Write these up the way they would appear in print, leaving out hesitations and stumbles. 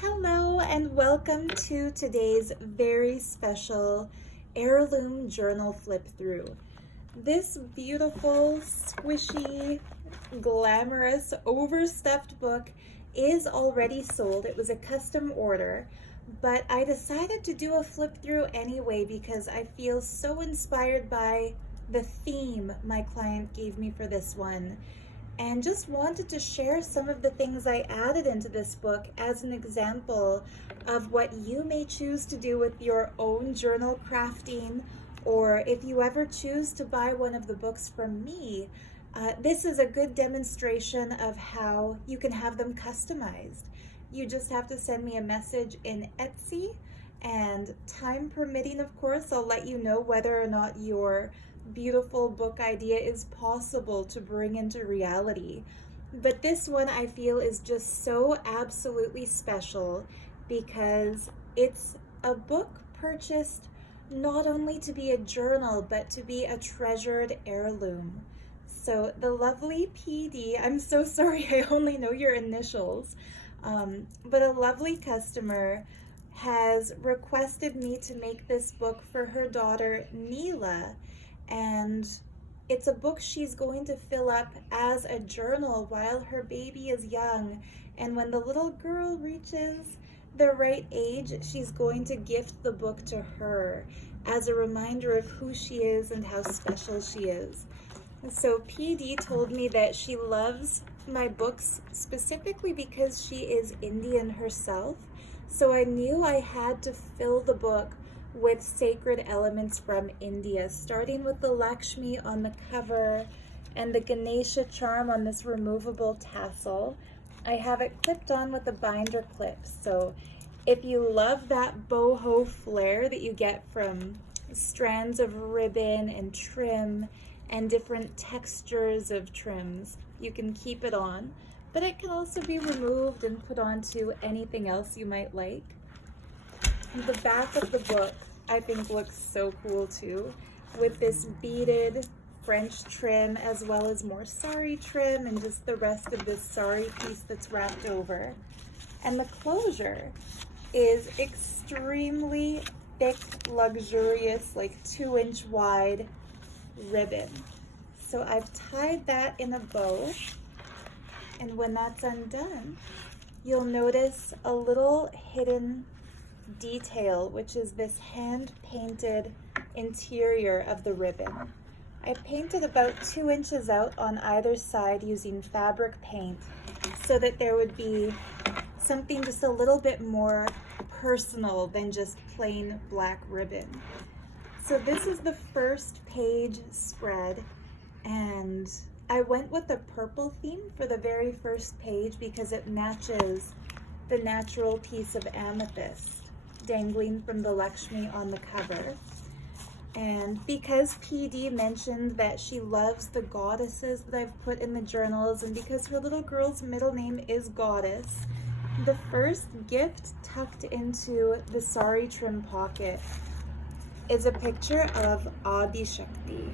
Hello and welcome to today's very special Heirloom journal flip through. This beautiful, squishy, glamorous, overstuffed book is already sold. It was a custom order, but I decided to do a flip through anyway because I feel so inspired by the theme my client gave me for this one, and just wanted to share some of the things I added into this book as an example of what you may choose to do with your own journal crafting, or if you ever choose to buy one of the books from me, this is a good demonstration of how you can have them customized. You just have to send me a message in Etsy, and time permitting, of course, I'll let you know whether or not your beautiful book idea is possible to bring into reality. But this one I feel is just so absolutely special because it's a book purchased not only to be a journal but to be a treasured heirloom. So the lovely PD, I'm so sorry I only know your initials, but a lovely customer has requested me to make this book for her daughter Nile, and it's a book she's going to fill up as a journal while her baby is young, and when the little girl reaches the right age, she's going to gift the book to her as a reminder of who she is and how special she is. So PD told me that she loves my books specifically because she is Indian herself, so I knew I had to fill the book with sacred elements from India, starting with the Lakshmi on the cover and the Ganesha charm on this removable tassel. I have it clipped on with a binder clip, so if you love that boho flair that you get from strands of ribbon and trim and different textures of trims, you can keep it on, but it can also be removed and put onto anything else you might like. The back of the book I think looks so cool too, with this beaded French trim as well as more sari trim and just the rest of this sari piece that's wrapped over. And the closure is extremely thick, luxurious, like 2-inch wide ribbon. So I've tied that in a bow, and when that's undone, you'll notice a little hidden detail, which is this hand-painted interior of the ribbon. I painted about 2 inches out on either side using fabric paint so that there would be something just a little bit more personal than just plain black ribbon. So this is the first page spread, and I went with a purple theme for the very first page because it matches the natural piece of amethyst dangling from the Lakshmi on the cover. And because PD mentioned that she loves the goddesses that I've put in the journals, and because her little girl's middle name is Goddess, the first gift tucked into the sari trim pocket is a picture of Adi Shakti,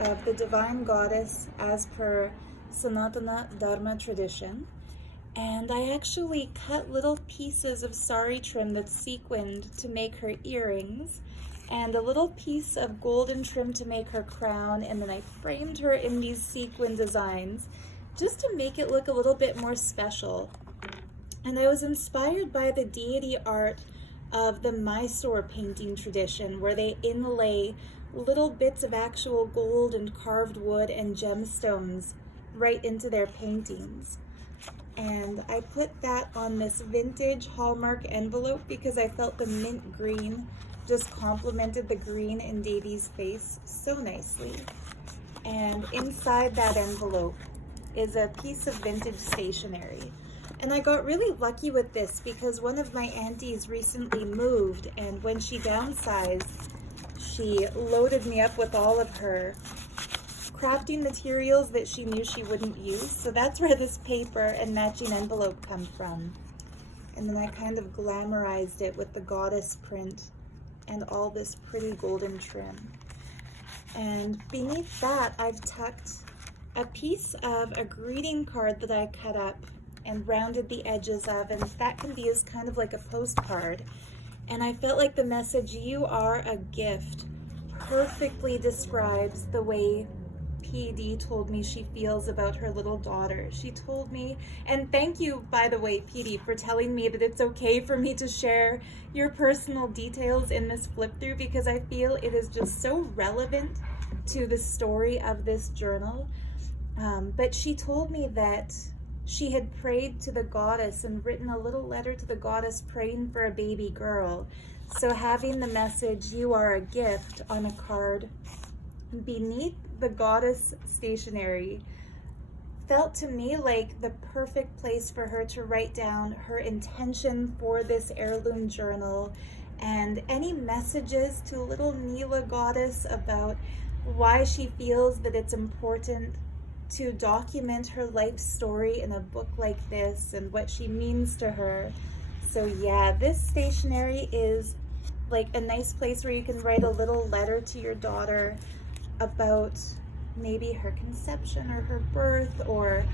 of the divine goddess as per Sanatana Dharma tradition. And I actually cut little pieces of sari trim that's sequined to make her earrings, and a little piece of golden trim to make her crown, and then I framed her in these sequin designs just to make it look a little bit more special. And I was inspired by the deity art of the Mysore painting tradition, where they inlay little bits of actual gold and carved wood and gemstones right into their paintings. And I put that on this vintage Hallmark envelope because I felt the mint green just complemented the green in Davey's face so nicely. And inside that envelope is a piece of vintage stationery. And I got really lucky with this because one of my aunties recently moved, and when she downsized, she loaded me up with all of her crafting materials that she knew she wouldn't use. So that's where this paper and matching envelope come from. And then I kind of glamorized it with the goddess print and all this pretty golden trim. And beneath that, I've tucked a piece of a greeting card that I cut up and rounded the edges of, and that can be as kind of like a postcard. And I felt like the message, "You are a gift," perfectly describes the way PD told me she feels about her little daughter. She told me, and thank you, by the way, PD, for telling me that it's okay for me to share your personal details in this flip through, because I feel it is just so relevant to the story of this journal. But she told me that she had prayed to the goddess and written a little letter to the goddess praying for a baby girl. So having the message, "You are a gift," on a card beneath the goddess stationery felt to me like the perfect place for her to write down her intention for this heirloom journal, and any messages to little Nile goddess about why she feels that it's important to document her life story in a book like this and what she means to her. So yeah, this stationery is like a nice place where you can write a little letter to your daughter about maybe her conception or her birth, or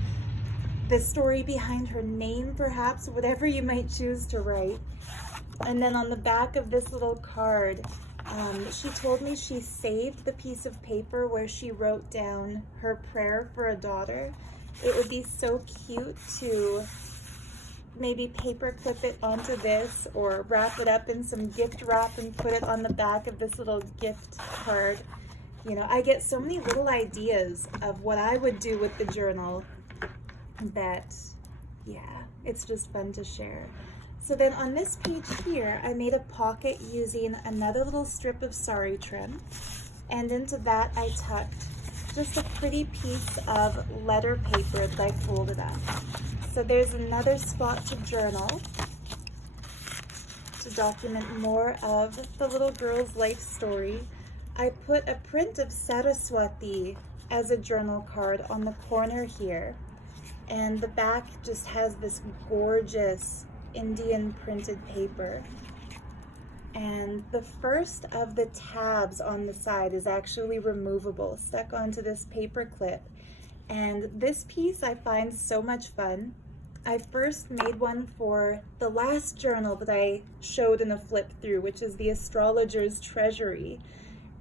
the story behind her name, perhaps, whatever you might choose to write. And then on the back of this little card, she told me she saved the piece of paper where she wrote down her prayer for a daughter. It would be so cute to maybe paper clip it onto this, or wrap it up in some gift wrap and put it on the back of this little gift card. You know, I get so many little ideas of what I would do with the journal that, yeah, it's just fun to share. So then on this page here, I made a pocket using another little strip of sari trim, and into that I tucked just a pretty piece of letter paper that I folded up. So there's another spot to journal, to document more of the little girl's life story. I put a print of Saraswati as a journal card on the corner here, and the back just has this gorgeous Indian printed paper. And the first of the tabs on the side is actually removable, stuck onto this paper clip. And this piece I find so much fun. I first made one for the last journal that I showed in a flip through, which is the Astrologer's Treasury.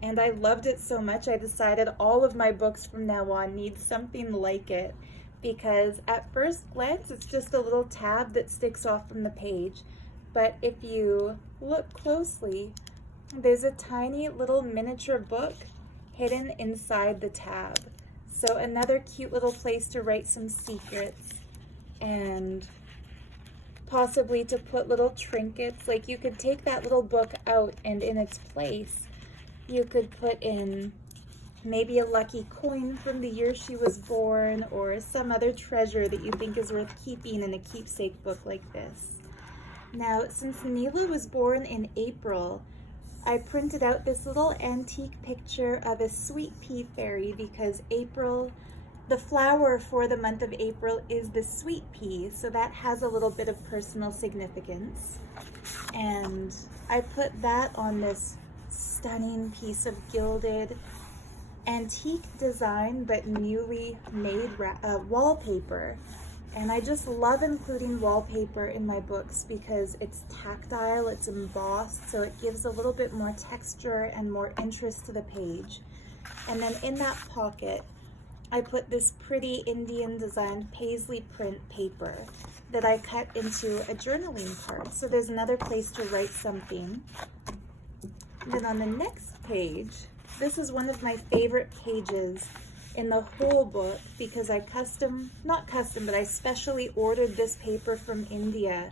And I loved it so much, I decided all of my books from now on need something like it, because at first glance, it's just a little tab that sticks off from the page. But if you look closely, there's a tiny little miniature book hidden inside the tab. So another cute little place to write some secrets, and possibly to put little trinkets. Like, you could take that little book out, and in its place, you could put in maybe a lucky coin from the year she was born, or some other treasure that you think is worth keeping in a keepsake book like this. Now, since Nile was born in April, I printed out this little antique picture of a sweet pea fairy, because April, the flower for the month of April, is the sweet pea, so that has a little bit of personal significance. And I put that on this stunning piece of gilded antique design but newly made wallpaper. And I just love including wallpaper in my books because it's tactile, it's embossed, so it gives a little bit more texture and more interest to the page. And then in that pocket, I put this pretty Indian designed paisley print paper that I cut into a journaling card. So there's another place to write something. Then on the next page, this is one of my favorite pages in the whole book, because I I specially ordered this paper from India.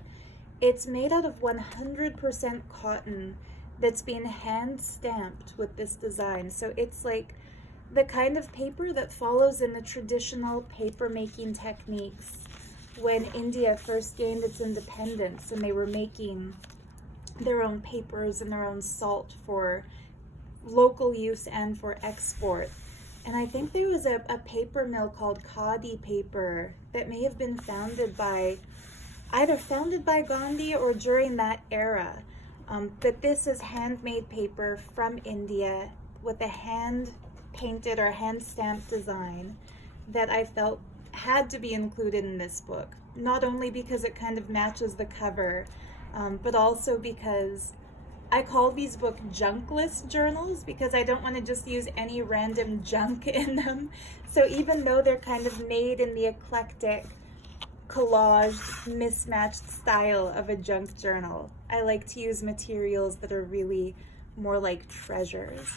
It's made out of 100% cotton that's been hand stamped with this design. So it's like the kind of paper that follows in the traditional paper making techniques when India first gained its independence, and they were making their own papers and their own salt for local use and for export. And I think there was a paper mill called Khadi Paper that may have been either founded by Gandhi or during that era. But this is handmade paper from India with a hand painted or hand stamped design that I felt had to be included in this book. not only because it kind of matches the cover, but also because I call these book junkless journals because I don't want to just use any random junk in them. So even though they're kind of made in the eclectic, collaged, mismatched style of a junk journal, I like to use materials that are really more like treasures.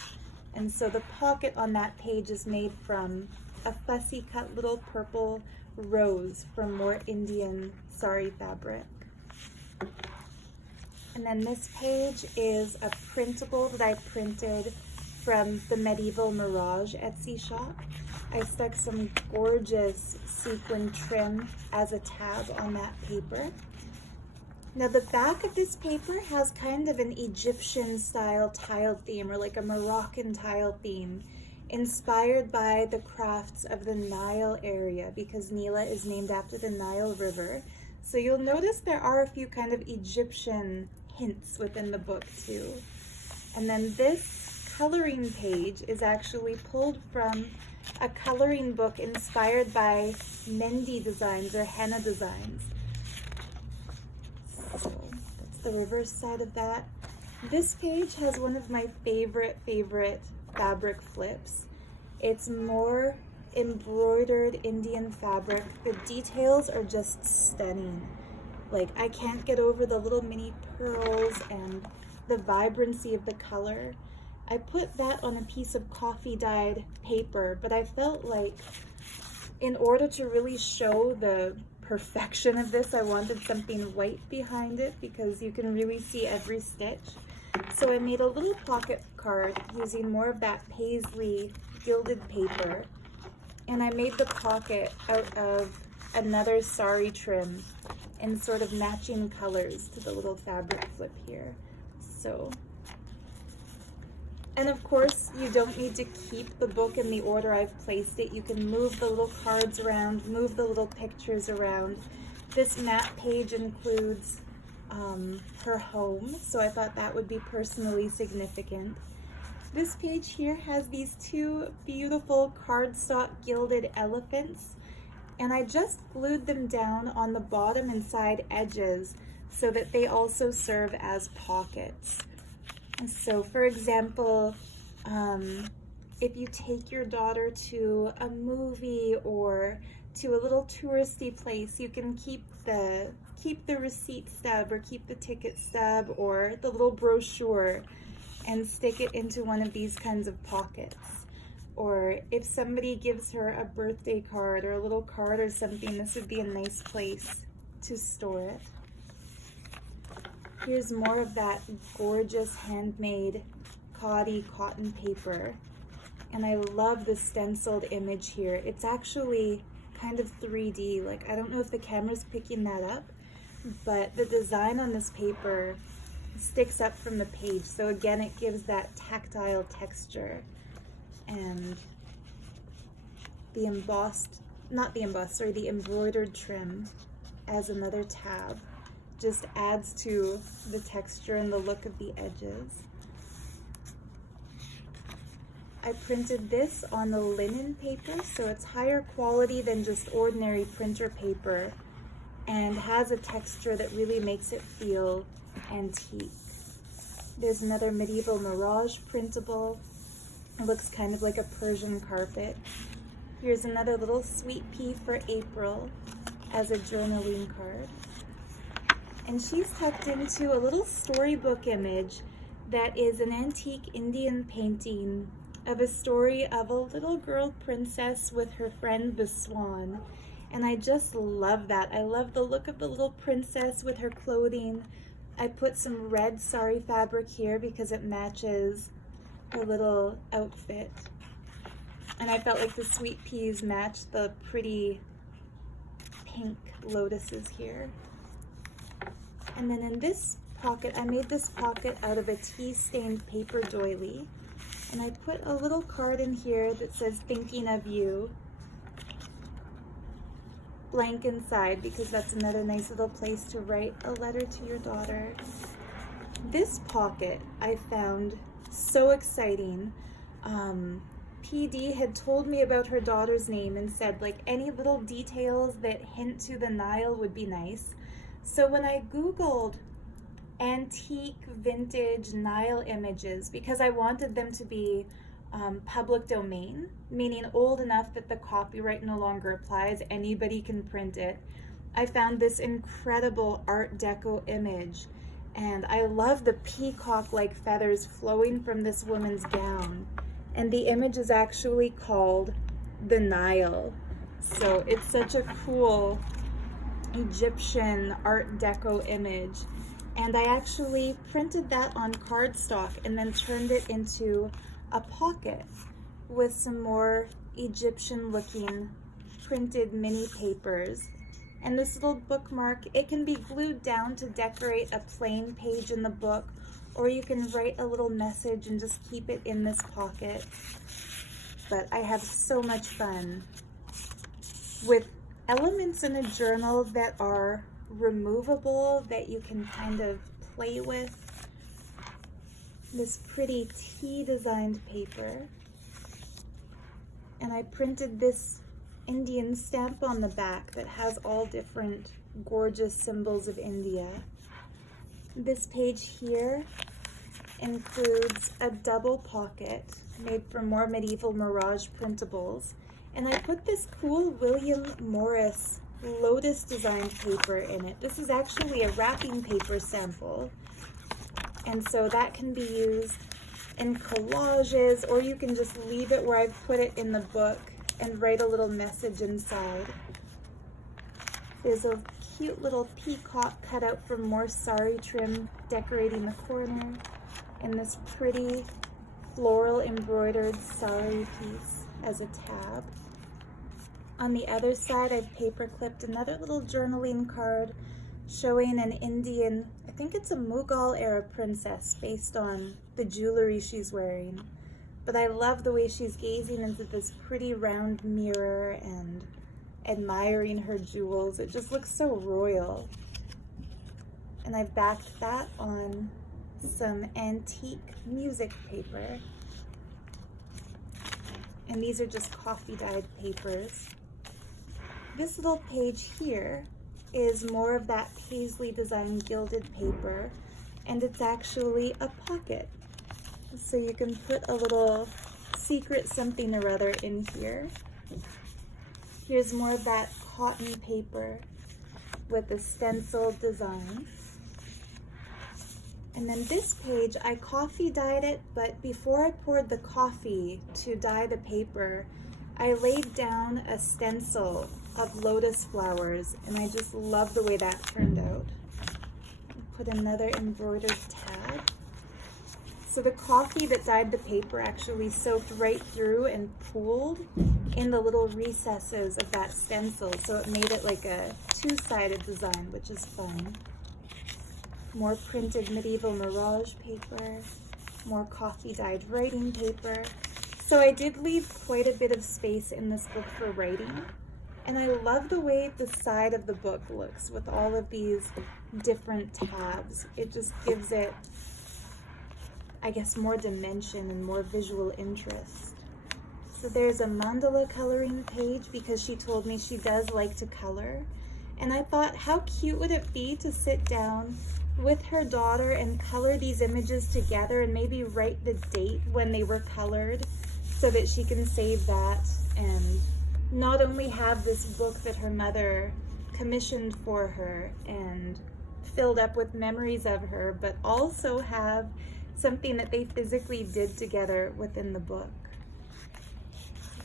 And so the pocket on that page is made from a fussy cut little purple rose from more Indian sari fabric. And then this page is a printable that I printed from the Medieval Mirage Etsy shop. I stuck some gorgeous sequin trim as a tab on that paper. Now the back of this paper has kind of an Egyptian style tile theme, or like a Moroccan tile theme, inspired by the crafts of the Nile area, because Nile is named after the Nile River. So you'll notice there are a few kind of Egyptian hints within the book too. And then this coloring page is actually pulled from a coloring book inspired by Mendi designs or henna designs. So that's the reverse side of that. This page has one of my favorite fabric flips. It's more embroidered Indian fabric. The details are just stunning. Like, I can't get over the little mini pearls and the vibrancy of the color. I put that on a piece of coffee dyed paper, but I felt like in order to really show the perfection of this, I wanted something white behind it because you can really see every stitch. So I made a little pocket card using more of that paisley gilded paper, and I made the pocket out of another sari trim in sort of matching colors to the little fabric flip here. So, and of course you don't need to keep the book in the order I've placed it. You can move the little cards around, move the little pictures around. This map page includes her home, so I thought that would be personally significant. This page here has these two beautiful cardstock gilded elephants, and I just glued them down on the bottom and side edges so that they also serve as pockets. So for example, if you take your daughter to a movie or to a little touristy place, you can keep the receipt stub or keep the ticket stub or the little brochure and stick it into one of these kinds of pockets. Or if somebody gives her a birthday card or a little card or something, this would be a nice place to store it. Here's more of that gorgeous handmade khadi cotton paper. And I love the stenciled image here. It's actually kind of 3D. Like, I don't know if the camera's picking that up, but the design on this paper sticks up from the page. So again, it gives that tactile texture. And the embroidered trim as another tab just adds to the texture and the look of the edges. I printed this on the linen paper, so it's higher quality than just ordinary printer paper and has a texture that really makes it feel antique. There's another Medieval Mirage printable. It looks kind of like a Persian carpet. Here's another little sweet pea for April as a journaling card. And she's tucked into a little storybook image that is an antique Indian painting of a story of a little girl princess with her friend the swan. And I just love that. I love the look of the little princess with her clothing. I put some red sari fabric here because it matches her little outfit. And I felt like the sweet peas matched the pretty pink lotuses here. And then in this pocket, I made this pocket out of a tea-stained paper doily. And I put a little card in here that says, "Thinking of you," blank inside, because that's another nice little place to write a letter to your daughter. This pocket I found so exciting. PD had told me about her daughter's name and said like any little details that hint to the Nile would be nice. So when I Googled antique vintage Nile images, because I wanted them to be public domain, meaning old enough that the copyright no longer applies, anybody can print it, I found this incredible Art Deco image. And I love the peacock-like feathers flowing from this woman's gown. And the image is actually called the Nile. So it's such a cool Egyptian Art Deco image. And I actually printed that on cardstock and then turned it into a pocket with some more Egyptian-looking printed mini papers. And this little bookmark, it can be glued down to decorate a plain page in the book, or you can write a little message and just keep it in this pocket. But I have so much fun with elements in a journal that are removable, that you can kind of play with. This pretty tea designed paper. And I printed this Indian stamp on the back that has all different gorgeous symbols of India. This page here includes a double pocket made from more medieval Mirage printables. And I put this cool William Morris lotus designed paper in it. This is actually a wrapping paper sample. And so that can be used in collages, or you can just leave it where I've put it in the book and write a little message inside. There's a cute little peacock cut out from more sari trim decorating the corner, and this pretty floral embroidered sari piece as a tab. On the other side, I've paper clipped another little journaling card showing an Indian, I think it's a Mughal era princess based on the jewelry she's wearing. But I love the way she's gazing into this pretty round mirror and admiring her jewels. It just looks so royal. And I've backed that on some antique music paper. And these are just coffee dyed papers. This little page here is more of that paisley design gilded paper, and it's actually a pocket. So you can put a little secret something or other in here. Here's more of that cotton paper with a stenciled design. And then this page, I coffee dyed it, but before I poured the coffee to dye the paper, I laid down a stencil of lotus flowers, and I just love the way that turned out. Put another embroidered tag. So the coffee that dyed the paper actually soaked right through and pooled in the little recesses of that stencil, so it made it like a two-sided design, which is fun. More printed medieval Mirage paper, more coffee dyed writing paper. So I did leave quite a bit of space in this book for writing, and I love the way the side of the book looks with all of these different tabs. It just gives it, I guess, more dimension and more visual interest. So there's a mandala coloring page because she told me she does like to color. And I thought, how cute would it be to sit down with her daughter and color these images together and maybe write the date when they were colored so that she can save that and not only have this book that her mother commissioned for her and filled up with memories of her, but also have something that they physically did together within the book.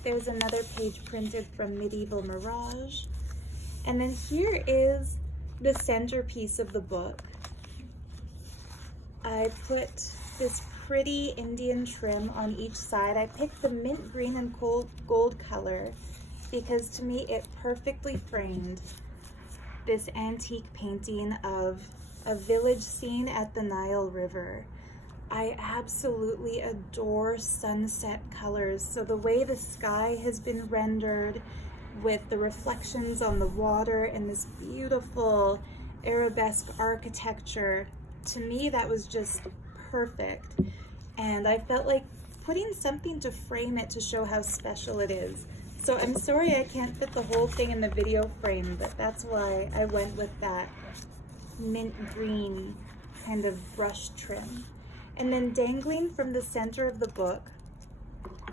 There's another page printed from Medieval Mirage. And then here is the centerpiece of the book. I put this pretty Indian trim on each side. I picked the mint green and gold color because to me it perfectly framed this antique painting of a village scene at the Nile River. I absolutely adore sunset colors. So the way the sky has been rendered with the reflections on the water and this beautiful arabesque architecture, to me that was just perfect. And I felt like putting something to frame it to show how special it is. So I'm sorry I can't fit the whole thing in the video frame, but that's why I went with that mint green kind of brush trim. And then dangling from the center of the book,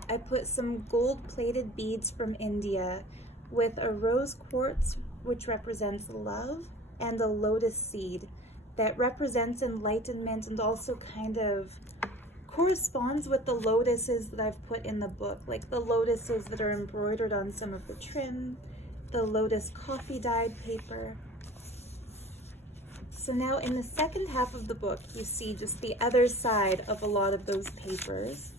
I put some gold-plated beads from India with a rose quartz, which represents love, and a lotus seed that represents enlightenment and also kind of corresponds with the lotuses that I've put in the book, like the lotuses that are embroidered on some of the trim, the lotus coffee dyed paper. So now in the second half of the book, you see just the other side of a lot of those papers.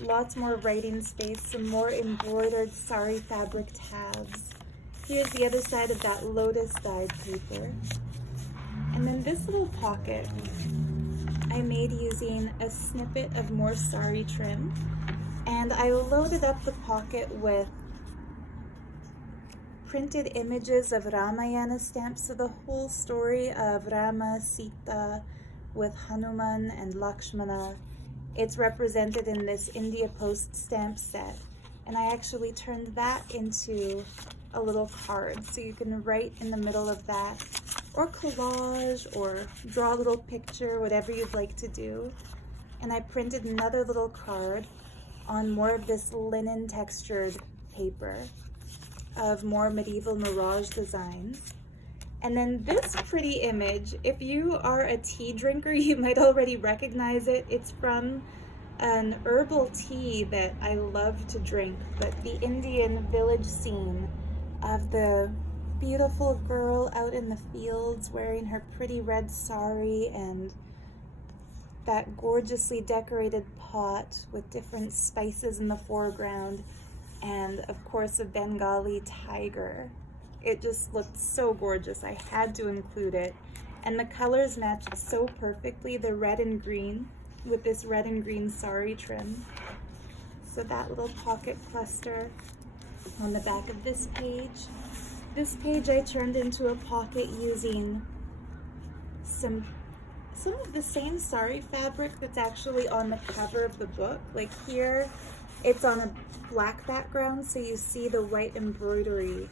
Lots more writing space, some more embroidered sari fabric tabs. Here's the other side of that lotus dyed paper. And then this little pocket I made using a snippet of more sari trim. And I loaded up the pocket with printed images of Ramayana stamps, so the whole story of Rama, Sita, with Hanuman and Lakshmana. It's represented in this India Post stamp set, and I actually turned that into a little card, so you can write in the middle of that, or collage, or draw a little picture, whatever you'd like to do. And I printed another little card on more of this linen textured paper of more medieval mirage designs. And then this pretty image, if you are a tea drinker, you might already recognize it. It's from an herbal tea that I love to drink, but the Indian village scene of the beautiful girl out in the fields wearing her pretty red sari and that gorgeously decorated pot with different spices in the foreground, and of course a Bengali tiger. It just looked so gorgeous. I had to include it. And the colors matched so perfectly, the red and green with this red and green sari trim. So that little pocket cluster on the back of this page. This page I turned into a pocket using some of the same sari fabric that's actually on the cover of the book. Like here, it's on a black background, so you see the white embroidery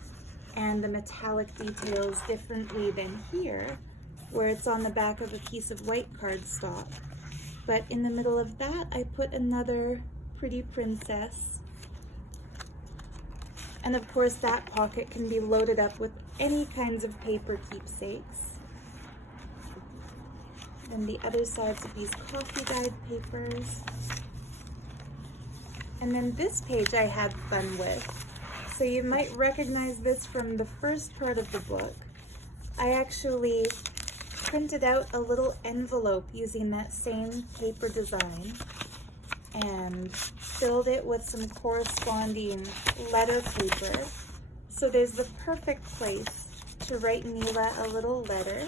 and the metallic details differently than here, where it's on the back of a piece of white cardstock. But in the middle of that, I put another pretty princess. And of course, that pocket can be loaded up with any kinds of paper keepsakes. Then the other sides of these coffee dyed papers. And then this page I had fun with. So you might recognize this from the first part of the book. I actually printed out a little envelope using that same paper design and filled it with some corresponding letter paper. So there's the perfect place to write Nila a little letter.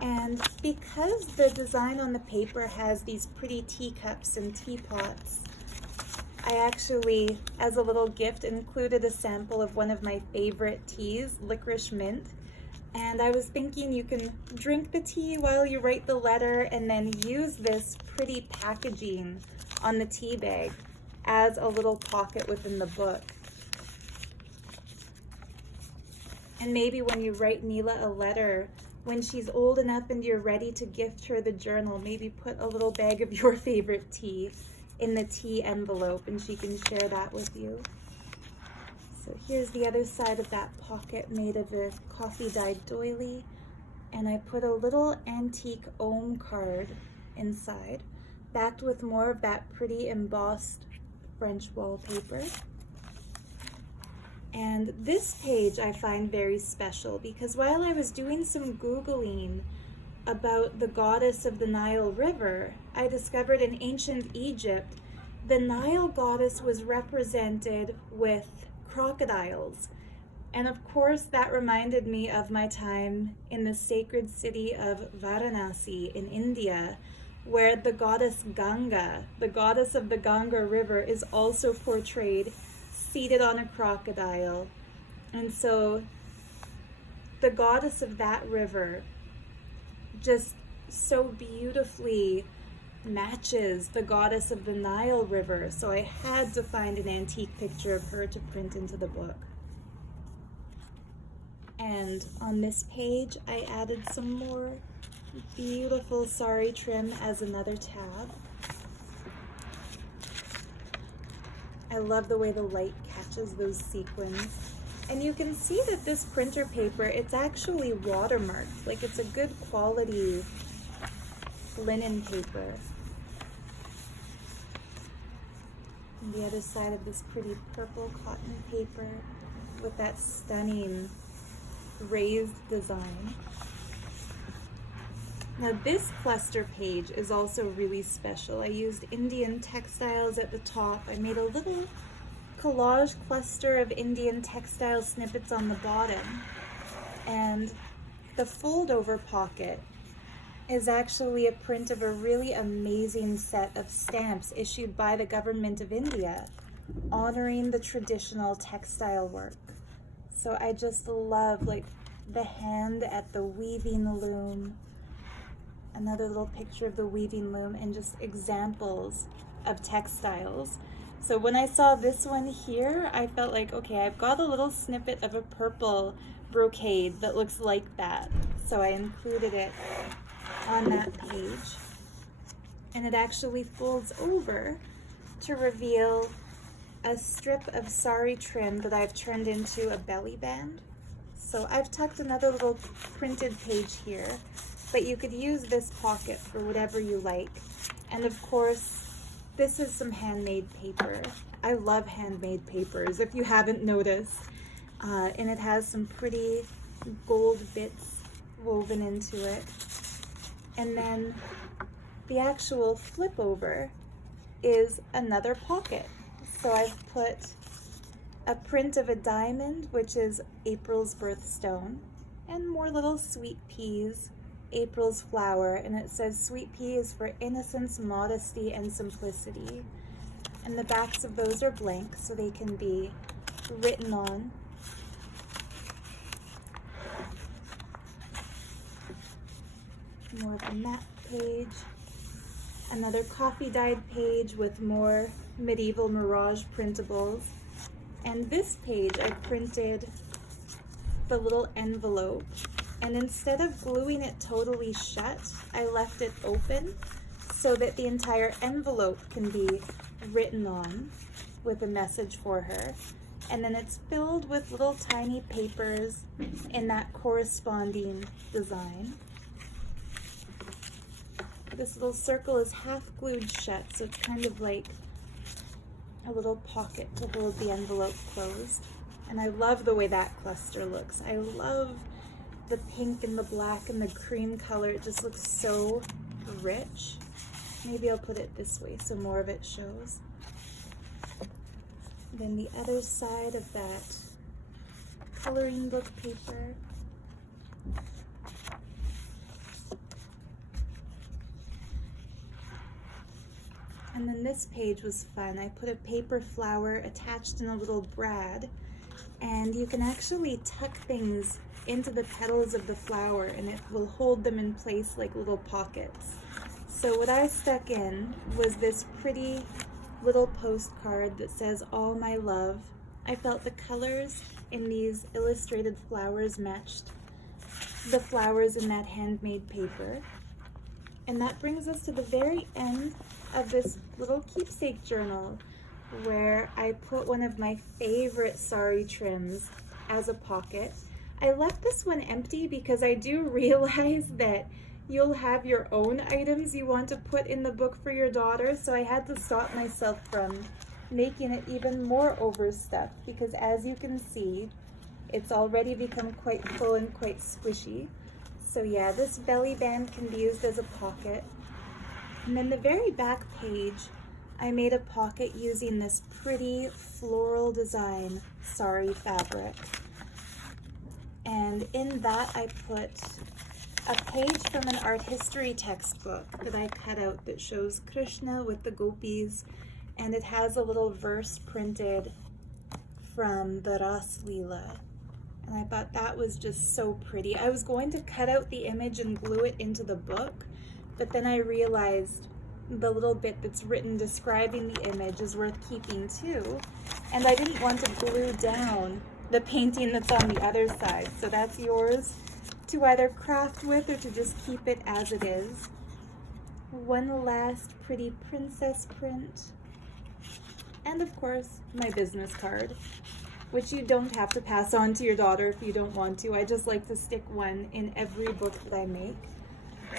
And because the design on the paper has these pretty teacups and teapots, I actually, as a little gift, included a sample of one of my favorite teas, licorice mint. And I was thinking you can drink the tea while you write the letter and then use this pretty packaging on the tea bag as a little pocket within the book. And maybe when you write Nila a letter, when she's old enough and you're ready to gift her the journal, maybe put a little bag of your favorite tea in the tea envelope and she can share that with you. So here's the other side of that pocket made of a coffee dyed doily, and I put a little antique Om card inside, backed with more of that pretty embossed French wallpaper. And this page I find very special because while I was doing some Googling about the goddess of the Nile River, I discovered in ancient Egypt, the Nile goddess was represented with crocodiles. And of course, that reminded me of my time in the sacred city of Varanasi in India, where the goddess Ganga, the goddess of the Ganga River, is also portrayed seated on a crocodile. And so the goddess of that river just so beautifully matches the goddess of the Nile River, so I had to find an antique picture of her to print into the book. And on this page, I added some more beautiful sari trim as another tab. I love the way the light catches those sequins. And you can see that this printer paper, it's actually watermarked, like it's a good quality linen paper. And the other side of this pretty purple cotton paper with that stunning raised design. Now this cluster page is also really special. I used Indian textiles at the top. I made a little collage cluster of Indian textile snippets on the bottom. And the fold over pocket is actually a print of a really amazing set of stamps issued by the government of India, honoring the traditional textile work. So I just love like the hand at the weaving loom, another little picture of the weaving loom, and just examples of textiles. So when I saw this one here, I felt like, okay, I've got a little snippet of a purple brocade that looks like that. So I included it on that page. And it actually folds over to reveal a strip of sari trim that I've turned into a belly band. So I've tucked another little printed page here, but you could use this pocket for whatever you like. And of course, this is some handmade paper. I love handmade papers, if you haven't noticed. And it has some pretty gold bits woven into it. And then the actual flip over is another pocket. So I've put a print of a diamond, which is April's birthstone, and more little sweet peas, April's flower, and it says sweet pea is for innocence, modesty, and simplicity. And the backs of those are blank, so they can be written on. More of a map page. Another coffee dyed page with more medieval mirage printables. And this page I printed the little envelope, and instead of gluing it totally shut, I left it open so that the entire envelope can be written on with a message for her. And then it's filled with little tiny papers in that corresponding design. This little circle is half glued shut, so it's kind of like a little pocket to hold the envelope closed. And I love the way that cluster looks. I love the pink and the black and the cream color. It just looks so rich. Maybe I'll put it this way so more of it shows. Then the other side of that coloring book paper. And then this page was fun. I put a paper flower attached in a little brad, and you can actually tuck things into the petals of the flower and it will hold them in place like little pockets. So what I stuck in was this pretty little postcard that says all my love. I felt the colors in these illustrated flowers matched the flowers in that handmade paper. And that brings us to the very end of this little keepsake journal, where I put one of my favorite sari trims as a pocket. I left this one empty because I do realize that you'll have your own items you want to put in the book for your daughter, so I had to stop myself from making it even more overstuffed, because as you can see, it's already become quite full and quite squishy. So yeah, this belly band can be used as a pocket. And then the very back page, I made a pocket using this pretty floral design sari fabric. And in that I put a page from an art history textbook that I cut out that shows Krishna with the gopis, and it has a little verse printed from the Ras Leela. And I I thought that was just so pretty. I was going to cut out the image and glue it into the book, but then I realized the little bit that's written describing the image is worth keeping too, and I didn't want to glue down the painting that's on the other side. So that's yours to either craft with or to just keep it as it is. One last pretty princess print. And of course, my business card, which you don't have to pass on to your daughter if you don't want to. I just like to stick one in every book that I make.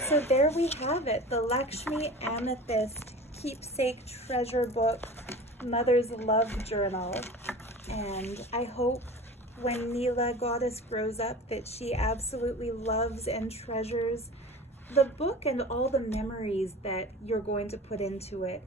So there we have it, the Lakshmi Amethyst Keepsake Treasure Book Mother's Love Journal. And I hope when Nile, goddess, grows up that she absolutely loves and treasures the book and all the memories that you're going to put into it.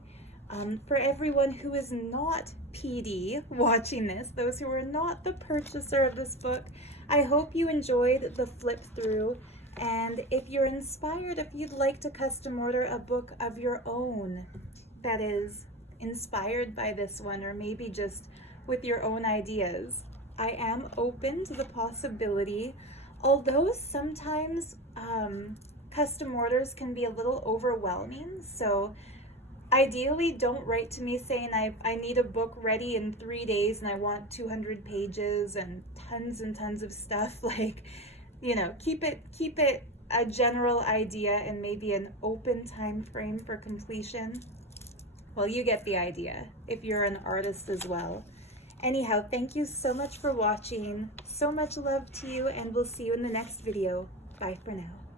For everyone who is not PD watching this, those who are not the purchaser of this book, I hope you enjoyed the flip through. And if you're inspired, if you'd like to custom order a book of your own that is inspired by this one, or maybe just with your own ideas, I am open to the possibility, although sometimes custom orders can be a little overwhelming. So ideally, don't write to me saying I need a book ready in 3 days and I want 200 pages and tons of stuff. Like, you know, keep it a general idea and maybe an open time frame for completion. Well, you get the idea if you're an artist as well. Anyhow, thank you so much for watching. So much love to you, and we'll see you in the next video. Bye for now.